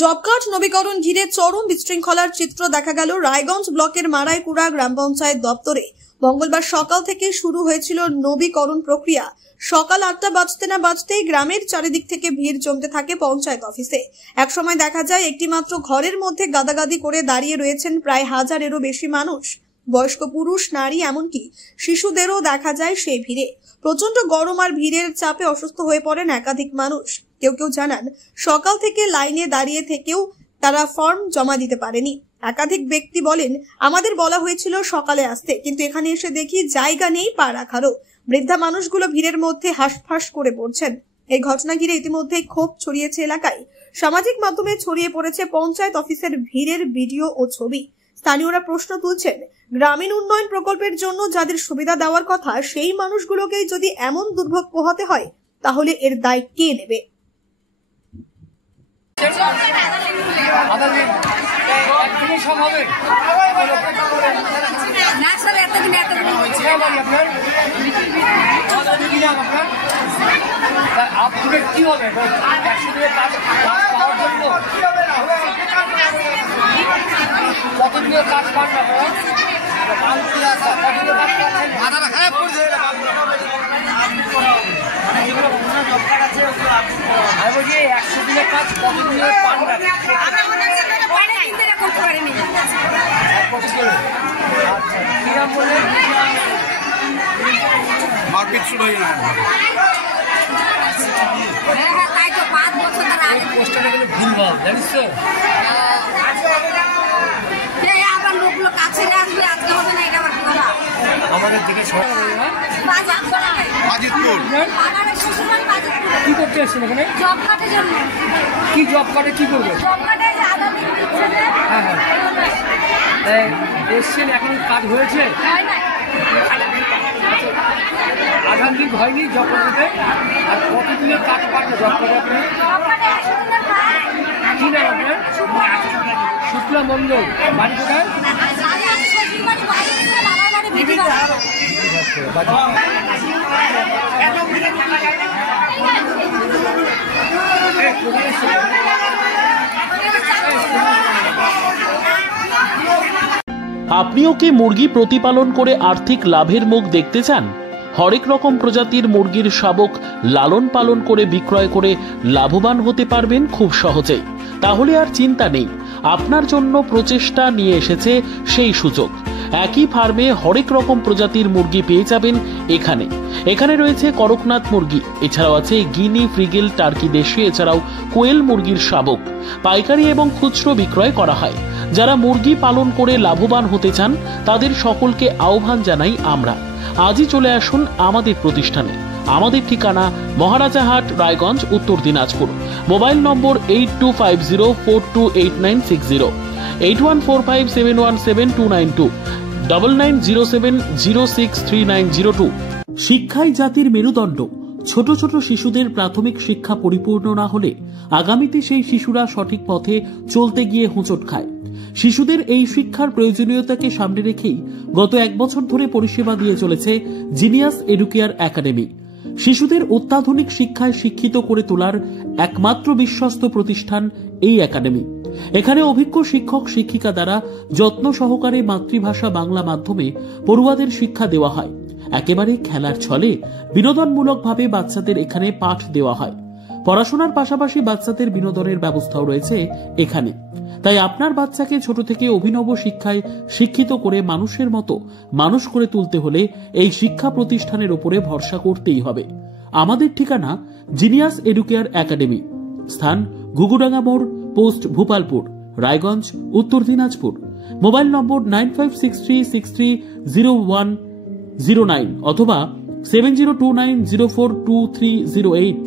Job card নবীকরণ ঘিরে চরম বিশৃঙ্খলার চিত্র দেখা গেল রায়গঞ্জ ব্লকের মারাইকুড়া গ্রাম পঞ্চায়েত দপ্তরে। মঙ্গলবার সকাল থেকে শুরু হয়েছিল নবীকরণ প্রক্রিয়া। সকাল 8টা বাজতে না বাজতেই গ্রামের চারিদিক থেকে ভিড় জমতে থাকে পঞ্চায়েত অফিসে। একসময় দেখা যায় একটি মাত্র ঘরের মধ্যে গাদাগাদি করে দাঁড়িয়ে রয়েছেন প্রায় 1000-এরও বেশি মানুষ। বয়স্ক পুরুষ, নারী, এমনকি শিশুদেরও দেখা যায় সেই ভিড়ে। প্রচন্ড গরম আর ভিড়ের চাপে অসুস্থ হয়ে পড়েন একাধিক মানুষ। কেউ কেউ জানান সকাল থেকে লাইনে দাঁড়িয়ে থেকেও তারা ফর্ম জমা দিতে পারেনি। একাধিক ব্যক্তি বলেন, আমাদের বলা হয়েছিল সকালে আসতে, কিন্তু এখানে এসে দেখি জায়গা নেই পা রাখারও। বৃদ্ধা মানুষগুলো ভিড়ের মধ্যে হাঁসফাঁস করে পড়ছেন। এই ঘটনা ঘিরে ইতিমধ্যে ক্ষোভ ছড়িয়েছে এলাকায়। সামাজিক মাধ্যমে ছড়িয়ে পড়েছে পঞ্চায়েত অফিসের ভিড়ের ভিডিও ও ছবি। স্থানীয়রা প্রশ্ন তুলছেন, গ্রামীণ উন্নয়ন প্রকল্পের জন্য যাদের সুবিধা দেওয়ার কথা, সেই মানুষগুলোকেই যদি এমন দুর্ভোগ পোহাতে হয়, তাহলে এর দায় কে নেবে? কতদিনের কাজ পান মাথাটা খারাপ করছে। আমি বলছি 100 দিনের কাজ কতদিনের পান মারপিট শুরু হয়ে গেল। পোস্টারে গেলে ভুলভাল জানিস তো। আমাদের দিকে কি করতে আসছেন এখানে? কি জব কার্ডে কি করবে? হ্যাঁ হ্যাঁ এসছেন, এখন কাজ হয়েছে? আধার লিঙ্ক হয়নি জব কার্ডে? আর কতদিনের কাজ পাবেন জব কার্ডে আপনি? কি নাম আপনার? শুক্লা মন্ডল। বাড়ি কোথায়? আপনিও কি মুরগি প্রতিপালন করে আর্থিক লাভের মুখ দেখতে চান? হরেক রকম প্রজাতির মুরগির শাবক লালন পালন করে বিক্রয় করে লাভবান হতে পারবেন খুব সহজেই। তাহলে আর চিন্তা নেই, আপনার জন্য প্রচেষ্টা নিয়ে এসেছে সেই সুযোগ। একই ফার্মে হরেক রকম প্রজাতির মুরগি পেয়ে যাবেন এখানে রয়েছে করকনাথ মুরগি, এছাড়াও আছে গিনি, ফ্রিগেল, টার্কি দেশি, এছাড়াও কোয়েল মুরগির শাবক। পাইকারি এবং খুচরো বিক্রয় করা হয়। যারা মুরগি পালন করে লাভবান হতে চান, তাদের সকলকে আহ্বান জানাই আমরা। আজই চলে আসুন আমাদের প্রতিষ্ঠানে। আমাদের ঠিকানা মহারাজাহাট, রায়গঞ্জ, উত্তর দিনাজপুর। মোবাইল নম্বর 8250428960, 8145717292, 9907063902। শিক্ষাই জাতির মেরুদণ্ড। ছোট ছোট শিশুদের প্রাথমিক শিক্ষা পরিপূর্ণ না হলে আগামীতে সেই শিশুরা সঠিক পথে চলতে গিয়ে হোঁচট খায়। শিশুদের এই শিক্ষার প্রয়োজনীয়তাকে সামনে রেখেই গত 1 বছর ধরে পরিষেবা দিয়ে চলেছে জিনিয়াস এডুকেয়ার একাডেমি। শিশুদের অত্যাধুনিক শিক্ষায় শিক্ষিত করে তোলার একমাত্র বিশ্বস্ত প্রতিষ্ঠান এই একাডেমি। এখানে অভিজ্ঞ শিক্ষক শিক্ষিকা দ্বারা যত্ন সহকারে মাতৃভাষা বাংলা মাধ্যমে পড়ুয়াদের শিক্ষা দেওয়া হয়। একেবারে খেলার ছলে বিনোদনমূলকভাবে বাচ্চাদের এখানে পাঠ দেওয়া হয়। পড়াশোনার পাশাপাশি বাচ্চাদের বিনোদনের ব্যবস্থাও রয়েছে এখানে। তাই আপনার বাচ্চাকে ছোট থেকে অভিনব শিক্ষায় শিক্ষিত করে মানুষের মতো মানুষ করে তুলতে হলে এই শিক্ষা প্রতিষ্ঠানের উপরে ভরসা করতেই হবে। আমাদের ঠিকানা জিনিয়াস এডুকেয়ার একাডেমি, স্থান ঘুঘুডাঙ্গা মোড়, পোস্ট ভূপালপুর, রায়গঞ্জ, উত্তর দিনাজপুর। মোবাইল নম্বর 9563630109 অথবা 7029042308।